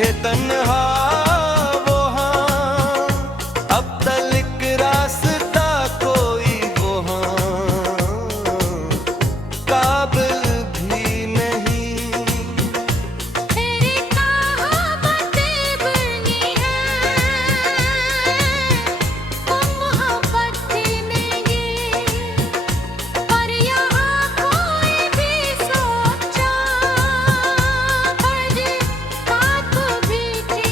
मुझे तन्हा वो हाँ, अब तलक रास्ता कोई वो हाँ, काबिल भी नहीं। तेरी कहावतें बनी हैं, वो मोहब्बत नहीं, पर यहाँ कोई भी सोचा, पर बात भी थी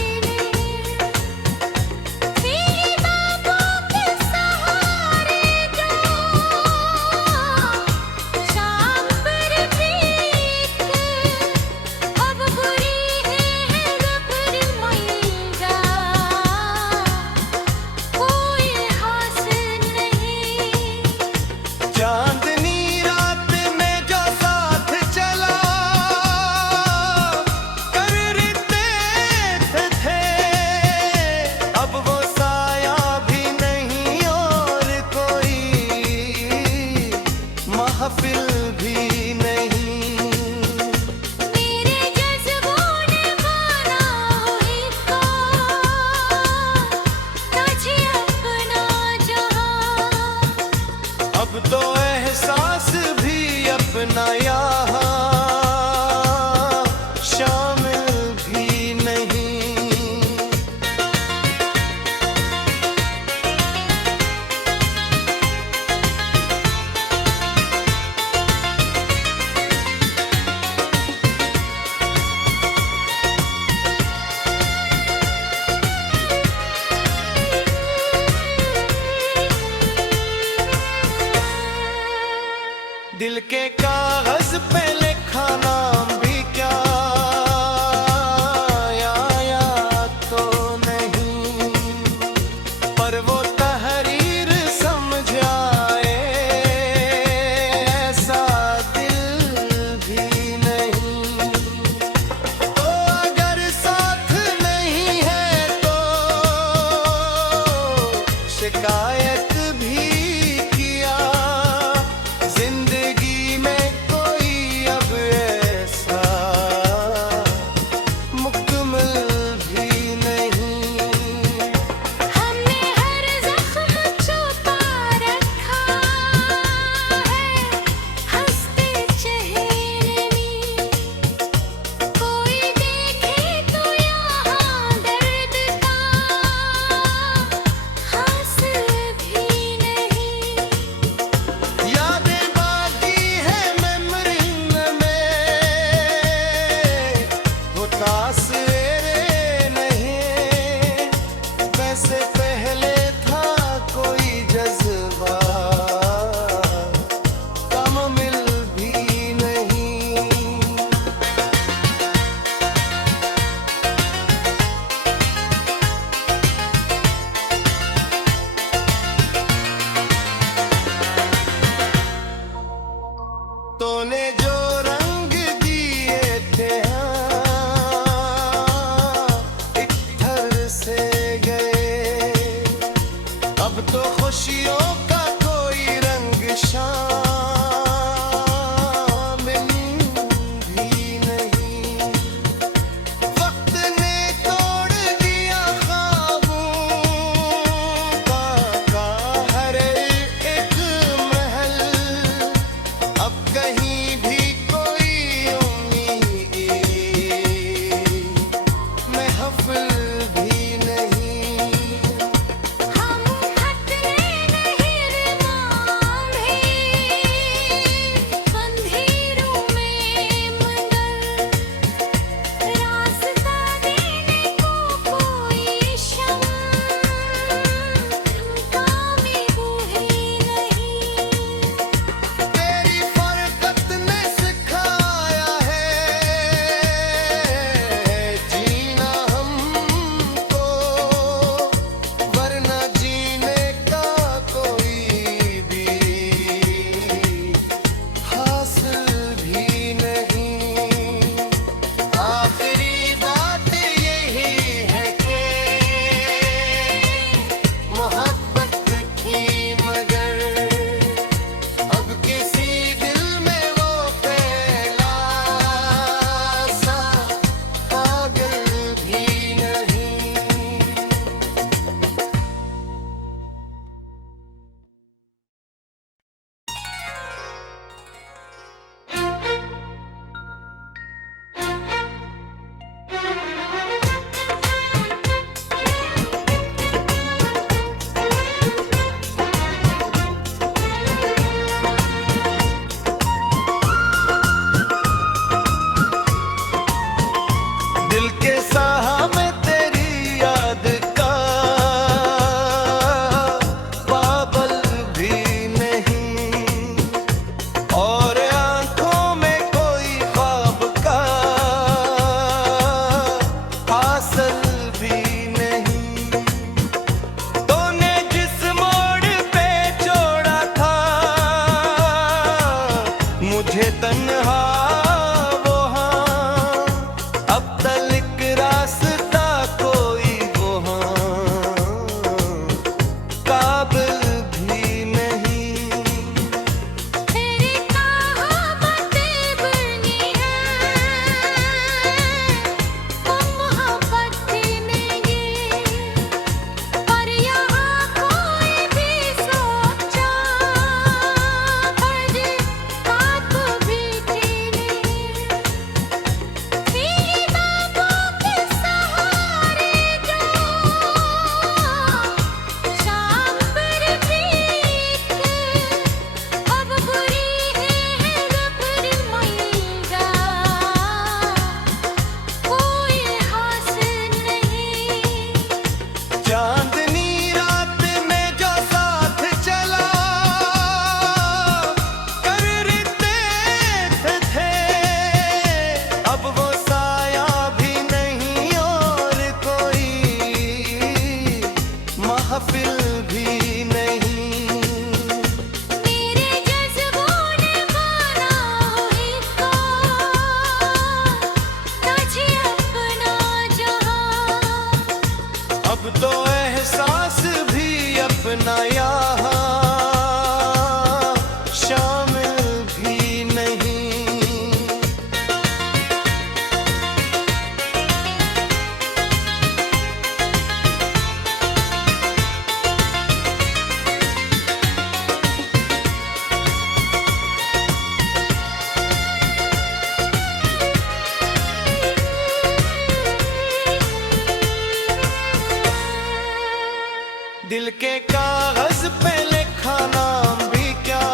दिल के कागज पे लिखा नाम भी क्या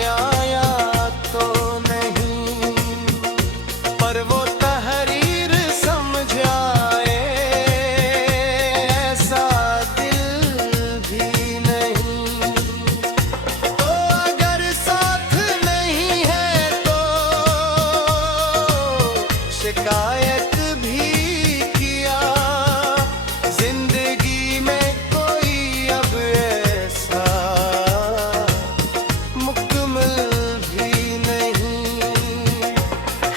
याद तो नहीं, पर वो तहरीर समझ आए ऐसा दिल भी नहीं। तो अगर साथ नहीं है तो शिकायत भी किया, जिंदगी में कोई अब ऐसा मुकम्मल भी नहीं।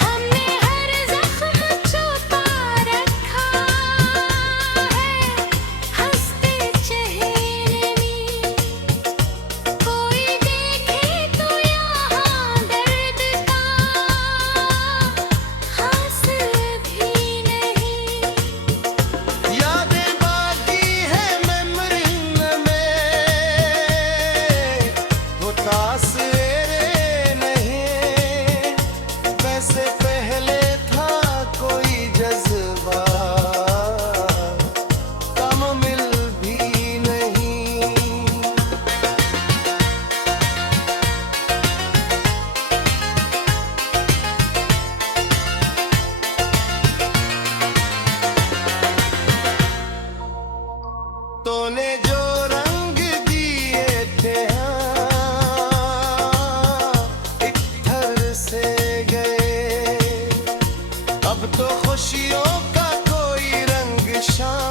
हमने हर जख्म छुपा रखा है हंसते चेहरे में, कोई देखे तो यहाँ दर्द का हासिल भी नहीं। यादें बाकी है मेमोरी में, वो तासरे नहीं, वैसे पहले था कोई जज्बा तामुम्मिल भी नहीं। तूने जो रंग दिए थे एक थर से गए, अब तो खुशियों का कोई रंग शामिल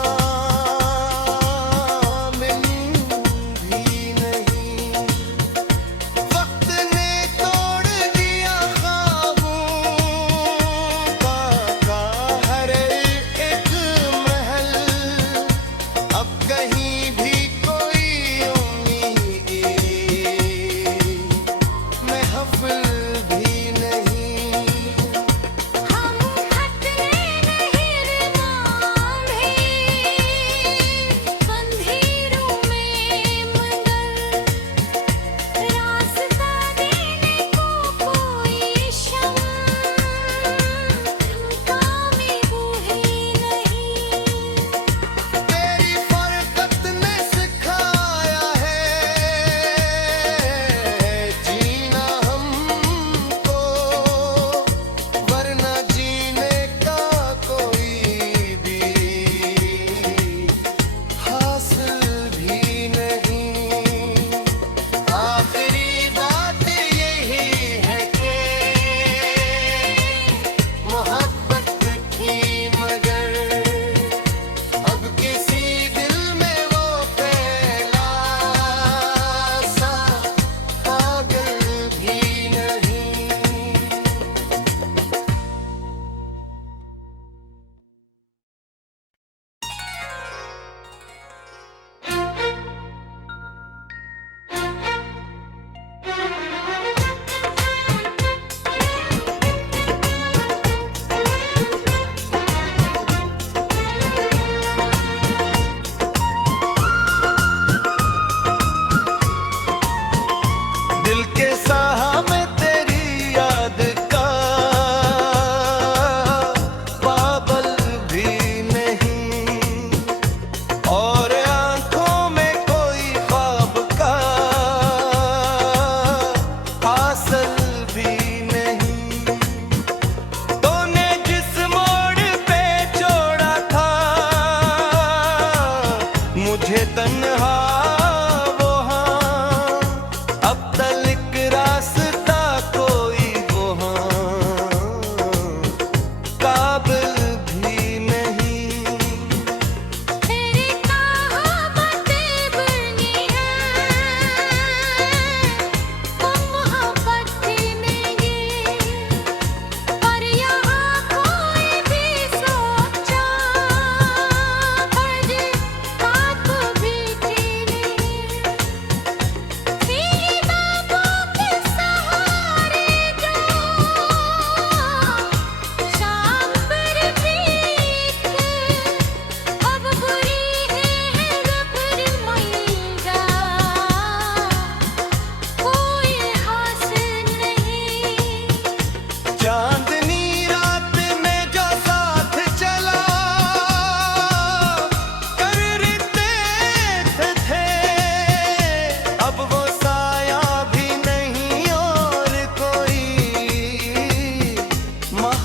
भी नहीं। वक्त ने तोड़ दिया ख्वाबों का हर एक महल, अब कहीं भी कोई उम्मीद महफिल भी नहीं। हम हटने नहीं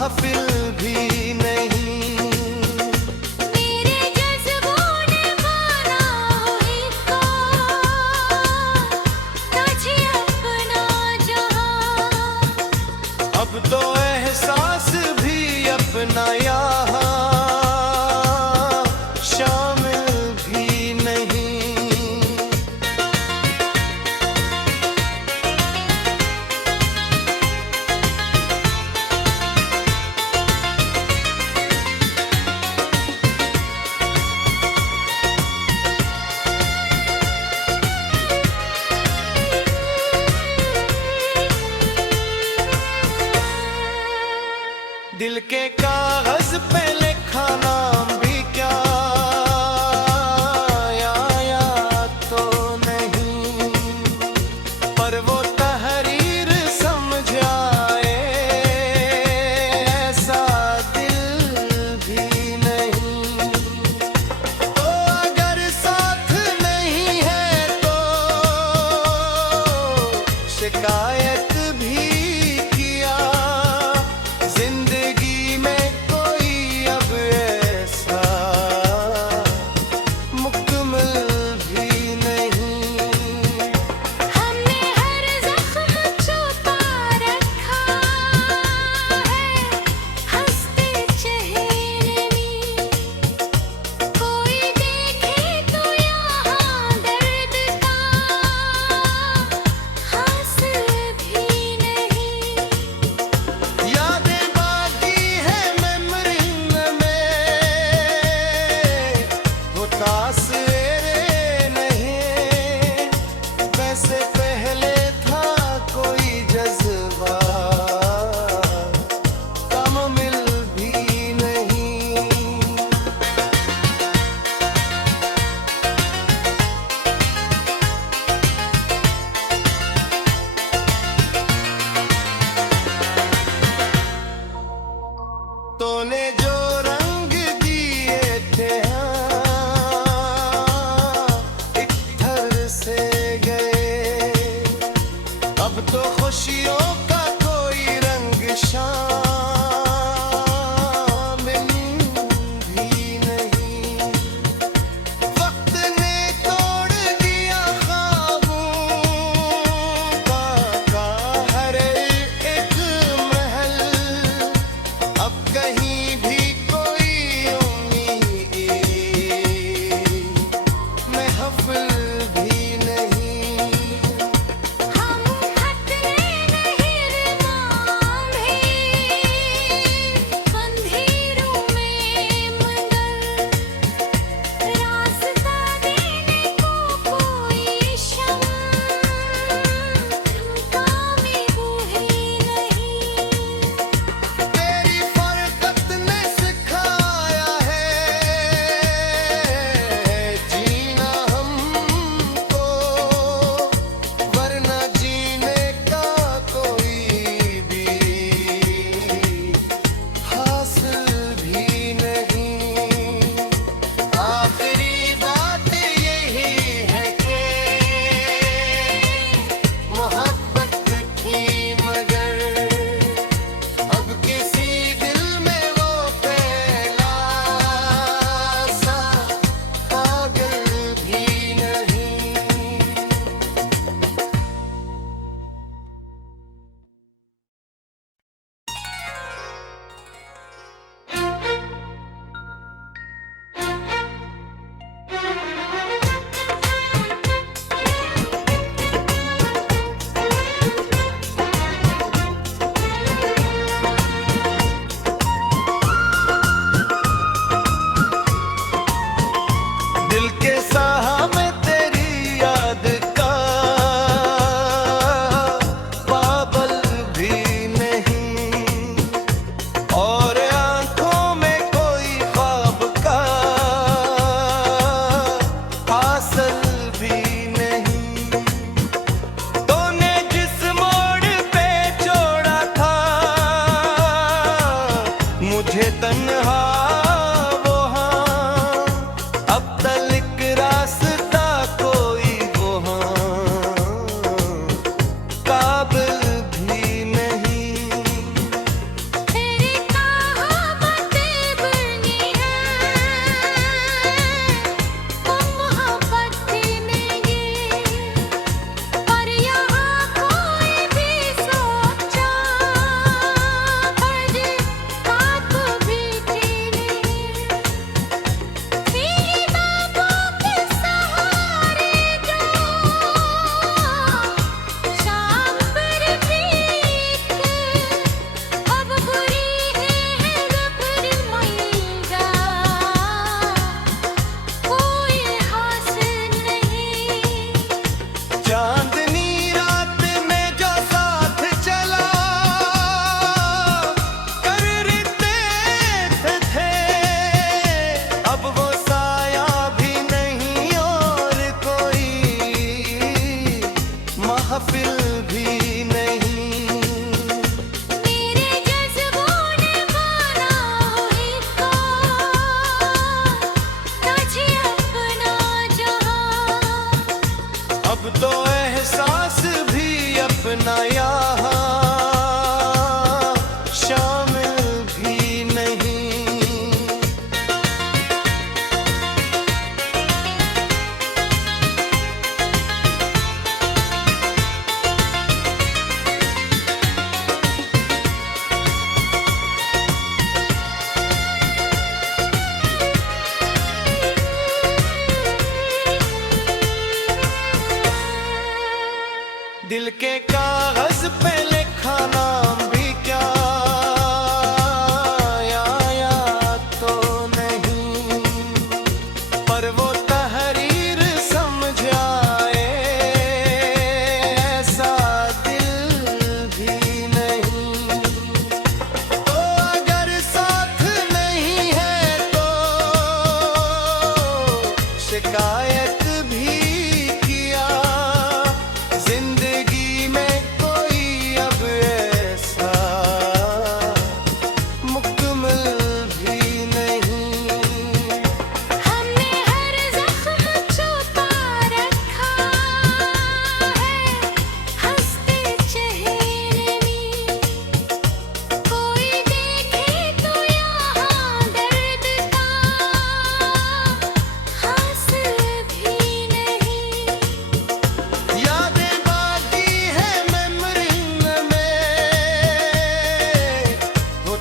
गाफिल भी नहीं। मेरे जज्बों ने माना इनको, तुझे अपना जहां। अब तो एहसास भी अपना यहाँ शामिल भी नहीं। दिल के कागज पे लिखा नाम भी क्या याद तो नहीं, पर वो तहरीर समझ आए ऐसा दिल भी नहीं। तो अगर साथ नहीं है तो शिकायत भी किया, जिंदगी में कोई अब ऐसा मुकम्मल भी नहीं। हमने हर जख्म छुपा रखा है, हंसते चेहरे में। कोई देखे तो यहाँ दर्द का हासिल भी नहीं। यादें बाकी है मेमोरी में, वो तासरे नहीं। वैसे पहले था कोई जज्बा, कामिल भी नहीं। तूने जो रंग दिए थे एक थर से गए, अब तो खुशियों का कोई रंग शामिल भी नहीं। वक्त ने तोड़ दिया ख्वाबों का हर एक महल, अब कहीं भी कोई उम्मीद महफिल भी नहीं। हम खतरे नहीं मांगे अंधेरों में, मगर रास्ता देने को कोई शम्म कामयाब ही नहीं। तेरी फरकत ने सिखाया है जीना हमको, वरना जीने का कोई भी हासिल भी नहीं। आखिरी बात यही है कि मोहब्बत थी मगर अब किसी दिल में वो पहला सा पागल भी नहीं। दिल के साहा में तेरी याद का बाबल भी नहीं, और आंखों में कोई ख्वाब का हासिल भी नहीं। तूने जिस मोड़ पे छोड़ा था मुझे तन्हा, अब तलक रास्ता कोई वहाँ काबिल भी नहीं। तेरे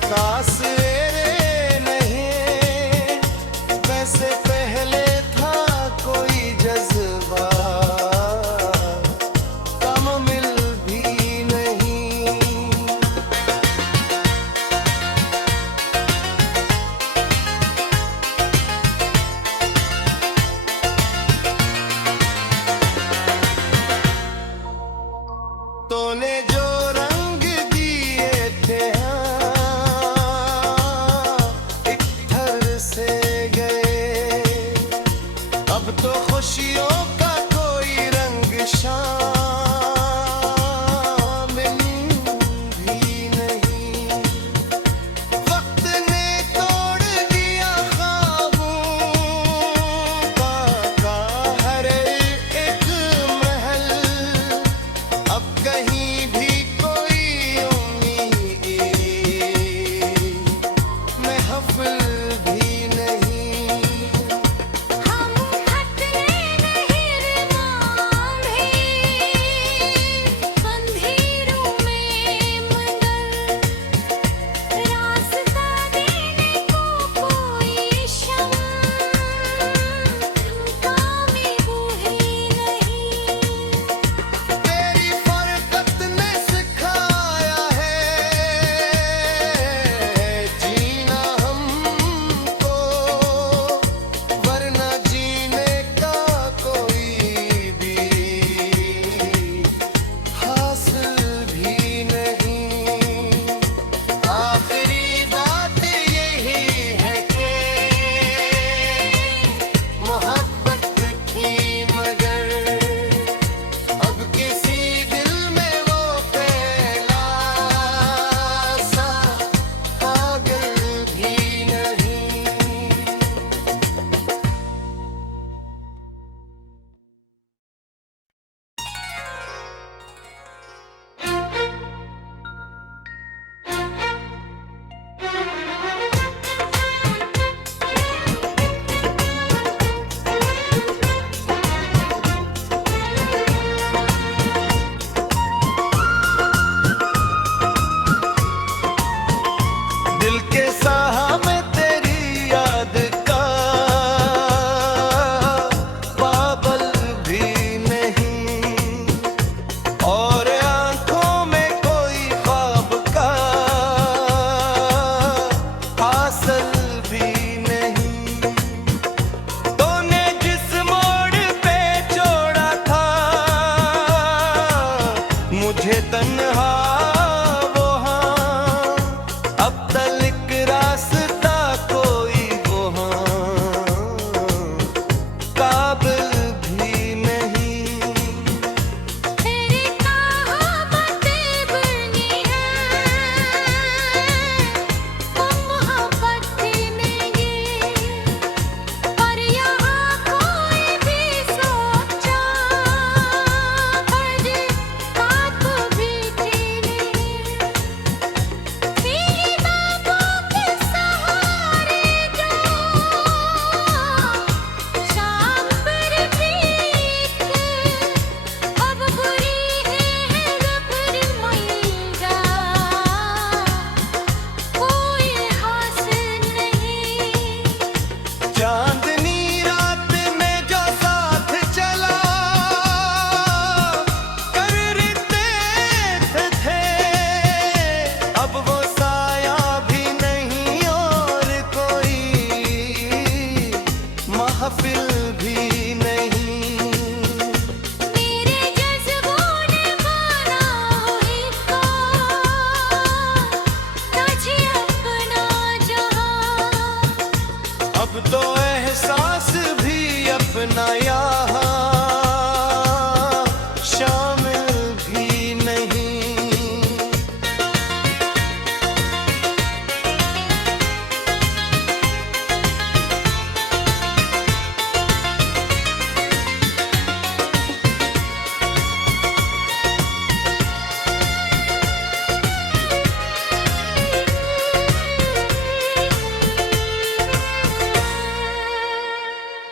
काश एरे नहीं, वैसे पहले था कोई जज्बा, कम मिल भी नहीं। तूने जो रंग दिए थे एक थर से गए, अब तो खुशियों का कोई रंग शामिल भी नहीं। वक्त ने तोड़ दिया ख्वाबों का हर एक महल, अब कहीं भी कोई उम्मीद महफिल भी नहीं। हम खतरे नहीं रिमांभे अंधेरों में मगर रास्ता देने को कोई शम्म कामे हुई नहीं। तेरी फरकत ने सिखाया है जीना हमको, वरना जीने का कोई भी हासिल भी नहीं। आखिरी बात यही है कि मोहब्बत थी मगर अब किसी दिल में वो पहला सा पागल भी नहीं। दिल के साहा में तेरी याद का बाबल भी नहीं, और आंखों में कोई ख्वाब का हासिल भी नहीं। तूने जिस मोड़ पे छोड़ा था मुझे तन्हा वहाँ, अब तलक रास्ता कोई वहाँ काबिल भी नहीं। तेरी कहावतें बनी हैं वो मोहब्बत नहीं, पर यहाँ कोई भी सोचा हर बात भी नहीं। तेरी बातों के सहारे जो शाम पर भीख अब बुरी है रबर मैया, कोई हासिल नहीं। चांदनी रात में जो साथ चला करते थे, अब वो साया भी नहीं और कोई महफिल भी नहीं। मेरे जज्बों ने माना इनको तुझे अपना जहां, अब तो एहसास भी अपना यहाँ शामिल भी नहीं।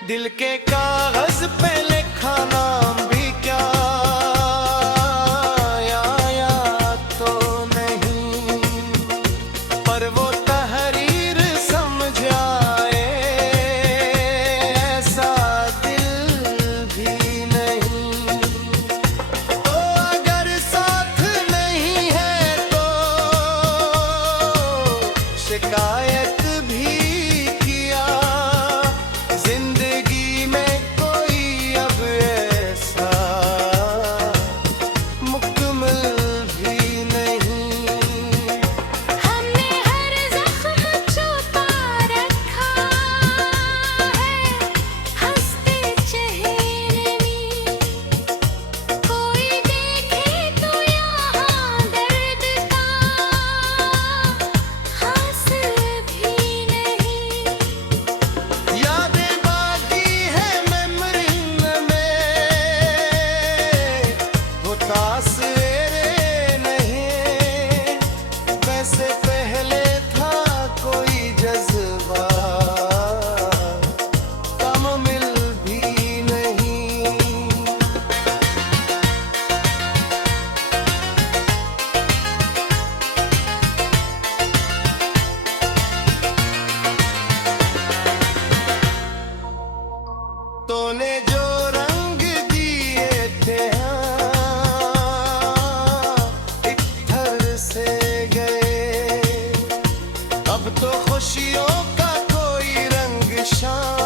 दिल के कागज पे लिखा नाम भी क्या आया तो नहीं, पर पर वो तहरीर समझ आए ऐसा दिल भी नहीं। ओ अगर साथ नहीं है तो शिकायत भी किया, जिंदगी में कोई अब ऐसा मुकम्मल भी नहीं। हमने हर जख्म छुपा रखा है हंसते चेहरे में, कोई देखे तो यहाँ दर्द का हासिल भी नहीं। यादें बाकी है मेमोरी में, वो तासरे नहीं। वैसे पहले था कोई जज्बा, कम मिल भी नहीं। तूने जो रंग दिए थे एक थर से गए, अब तो खुशियों का कोई रंग शाम